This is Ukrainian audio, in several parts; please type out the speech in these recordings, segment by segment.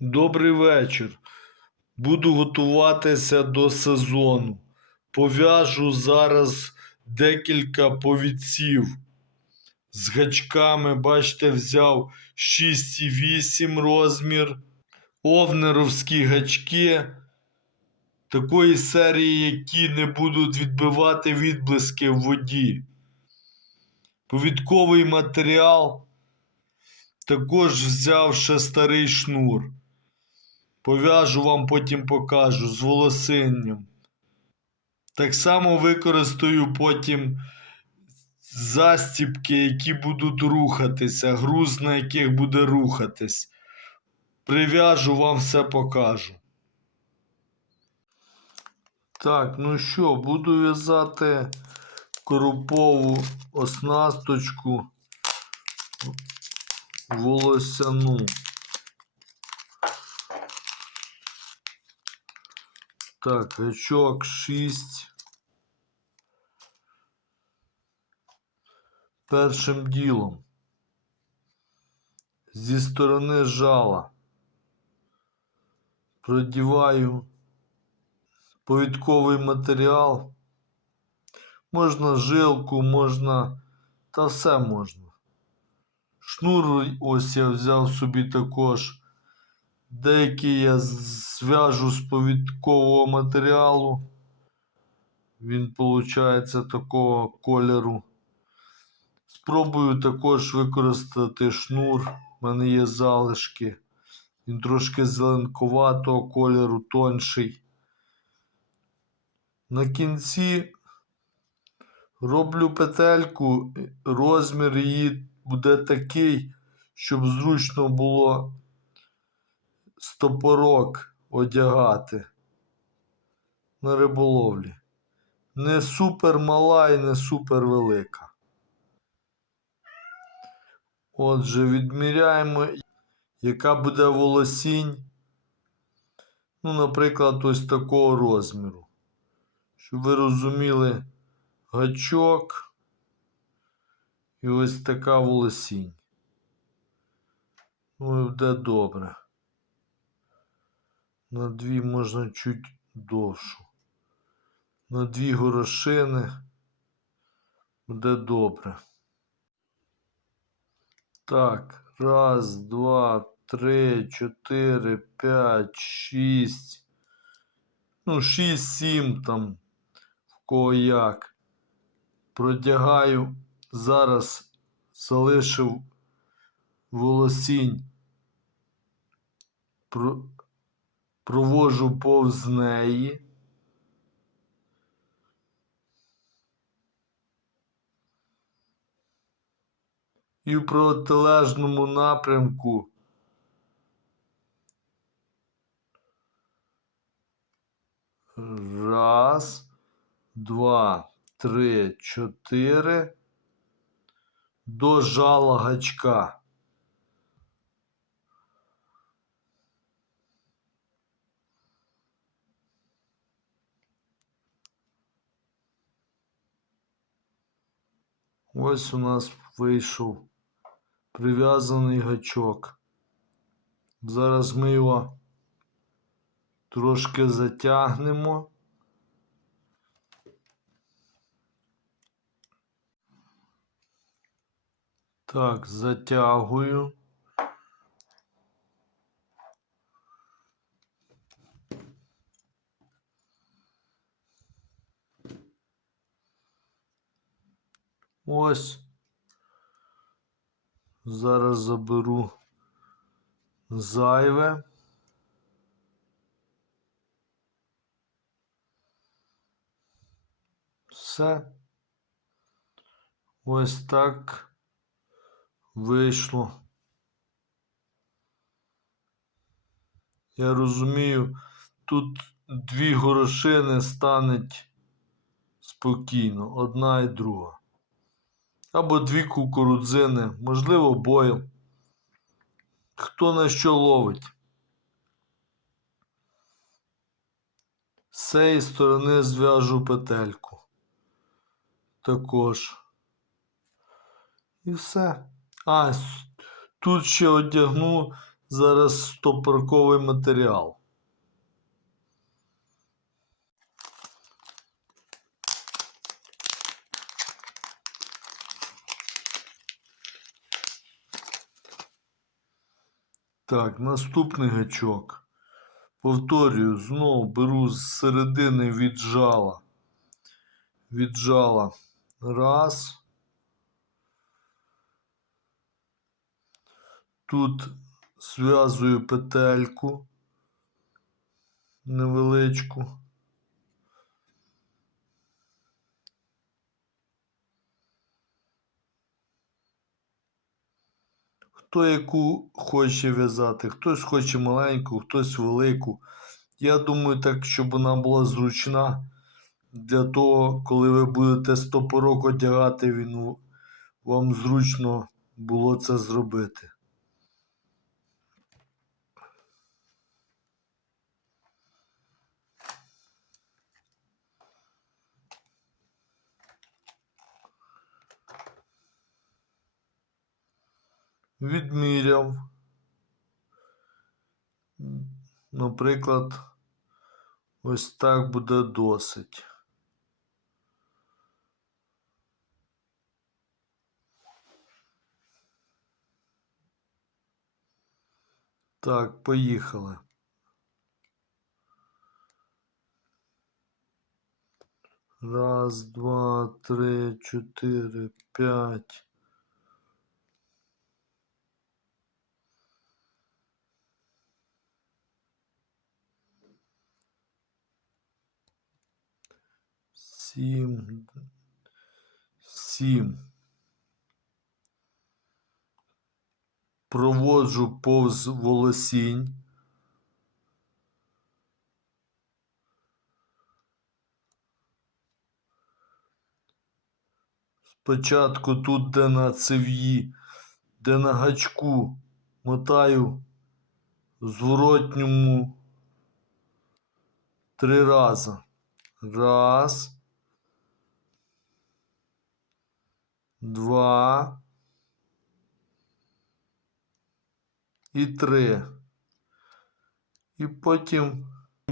Добрий вечір. Буду готуватися до сезону. Пов'яжу зараз декілька повідців з гачками. Бачите, взяв 6,8 розмір. Овнеровські гачки такої серії, які не будуть відбивати відблиски в воді. Повідковий матеріал. Також взяв ще старий шнур. Пов'яжу вам потім покажу з волосинням. Так само використаю потім застіпки, які будуть рухатися, груз на яких буде рухатись. Прив'яжу вам все покажу. Так, ну що, буду в'язати корупову оснасточку волосяну. Так, гачок 6. Першим ділом. Зі сторони жала. Продіваю повідковий матеріал. Можна жилку, можна. Та все можна. Шнур ось я взяв собі також. Деякий я зв'яжу з повідкового матеріалу. Він виходить такого кольору. Спробую також використати шнур. У мене є залишки. Він трошки зеленкуватого кольору, тонший. На кінці роблю петельку, розмір її буде такий, щоб зручно було стопорок одягати на риболовлі. Не супер мала і не супер велика. Отже, відміряємо, яка буде волосінь. Ну, наприклад, ось такого розміру. Щоб ви розуміли гачок і ось така волосінь. Ну буде добре. На дві можна чуть довшу. На дві горошини буде добре. Так, раз, два, три, чотири, п'ять, шість. Ну, шість, сім там. В кого як. Продягаю. Зараз залишив волосінь. Провожу повз неї. І в протилежному напрямку раз, два, три, чотири до жала гачка. Ось у нас вийшов прив'язаний гачок. Зараз ми його трошки затягнемо. Так, затягую. Ось. Зараз заберу зайве. Все. Ось так вийшло. Я розумію, тут дві горошини стануть спокійно, одна і друга. Або дві кукурудзини, можливо, бойл. Хто на що ловить. З цієї сторони зв'яжу петельку. Також. І все. А, тут ще одягну зараз стопорковий матеріал. Так, наступний гачок. Повторюю, знову беру з середини від жала. Від жала. Раз. Тут зв'язую петельку невеличку. Хто яку хоче в'язати, хтось хоче маленьку, хтось велику. Я думаю, так, щоб вона була зручна для того, коли ви будете стопорок одягати, він вам зручно було це зробити. Відміряв. Наприклад, ось так буде досить. Так, поїхали. Раз, два, три, чотири, п'ять. Сім. Сім. Проводжу повз волосінь. Спочатку тут, де на цев'ї, де на гачку, мотаю зворотньому три рази. Раз. Два. І три. І потім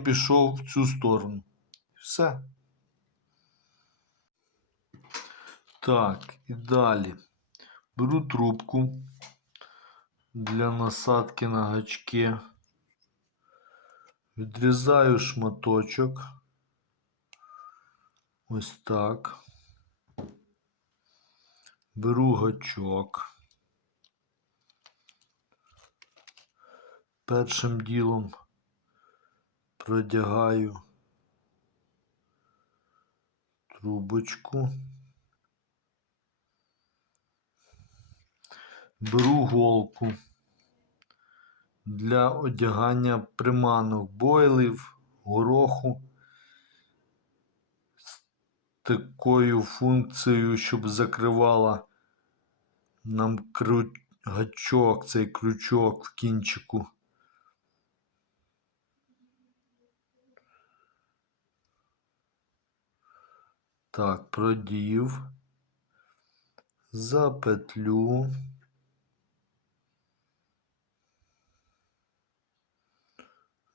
пішов в цю сторону. Все. Так, і далі. Беру трубку для насадки на гачки. Відрізаю шматочок. Ось так. Беру гачок. Першим ділом продягаю трубочку. Беру голку для одягання приманок бойлів, гороху з такою функцією, щоб закривала нам крю... гачок, цей крючок в кінчику. Так, продів, запетлю.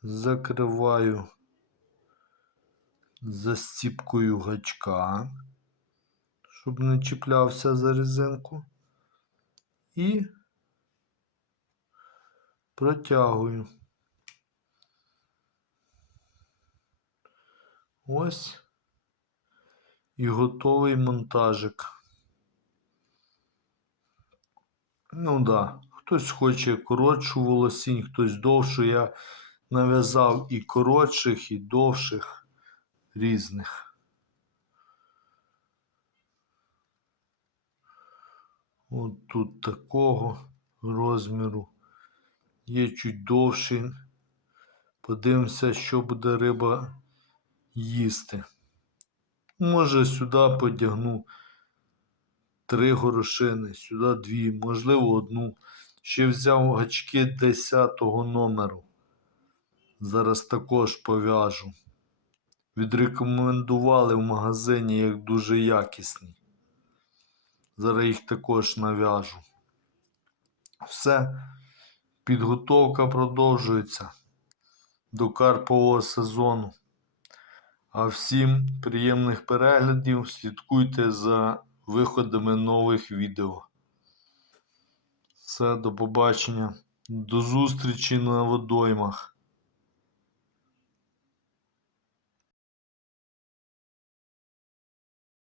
Закриваю застіпкою гачка, щоб не чіплявся за резинку. І протягую. Ось і готовий монтажик. Ну да, хтось хоче коротшу волосінь, хтось довшу. Я нав'язав і коротших, і довших різних. От тут такого розміру. Є чуть довший. Подивимося, що буде риба їсти. Може, сюди подягну три горошини, сюди дві, можливо, одну. Ще взяв гачки 10 номеру. Зараз також пов'яжу. Відрекомендували в магазині як дуже якісні. Зараз їх також нав'яжу. Все. Підготовка продовжується до карпового сезону. А всім приємних переглядів. Слідкуйте за виходами нових відео. Все, до побачення. До зустрічі на водоймах.